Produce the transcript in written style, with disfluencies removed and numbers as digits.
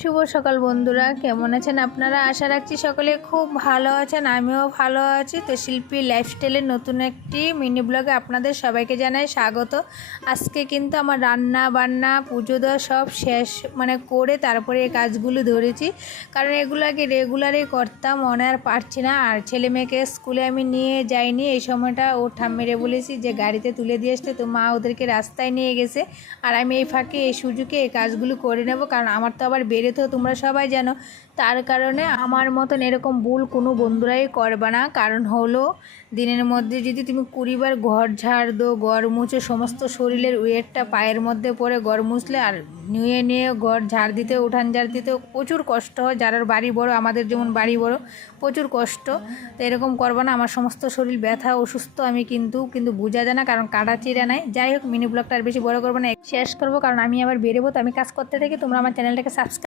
শুভ সকাল বন্ধুরা, কেমন আছেন আপনারা? আশা রাখছি সকলে খুব ভালো আছেন, আমিও ভালো আছি। তো শিল্পী লাইফস্টাইলের নতুন একটি মিনি ব্লগে আপনাদের সবাইকে জানাই স্বাগত। আজকে কিন্তু আমার রান্না বান্না পুজো দেওয়া সব শেষ করে তারপরে এই কাজগুলো ধরেছি, কারণ এগুলো আগে রেগুলারই করতাম, মনে আর পারছি না। আর ছেলে মেয়েকে স্কুলে আমি নিয়ে যাইনি, এই সময়টা ওর ঠাম্মিরে বলেছি যে গাড়িতে তুলে দিয়ে আসতে, তো মা ওদেরকে রাস্তায় নিয়ে গেছে। আর আমি এই ফাঁকে এই সুযোগে এই কাজগুলো করে নেব, কারণ আমার তো আবার বেড়ে তো তোমরা সবাই জানো। তার কারণে আমার মতন এরকম ভুল কোনো বন্ধুরাই করবে না। কারণ হলো, দিনের মধ্যে যদি তুমি 20 বার ঘর ঝাড় দো, ঘর মুছো, সমস্ত শরীরের ওয়েটটা পায়ের মধ্যে পড়ে ঘর মুছলে, আর নিয়ে নিয়ে ঘর ঝাড় দিতে উঠান ঝাড় দিতেও প্রচুর কষ্ট হয়। যারা বাড়ি বড়, আমাদের যেমন বাড়ি বড়, প্রচুর কষ্ট। তো এরকম করবো না, আমার সমস্ত শরীর ব্যথা অসুস্থ আমি, কিন্তু বোঝা যায় না, কারণ কাটা চিরা নাই। যাই হোক, মিনি ব্লগটা আর বেশি বড় করবো না, শেষ করবো, কারণ আমি আবার বেরোবো। তো আমি কাজ করতে থাকি, তোমরা আমার চ্যানেলটাকে সাবস্ক্রাইব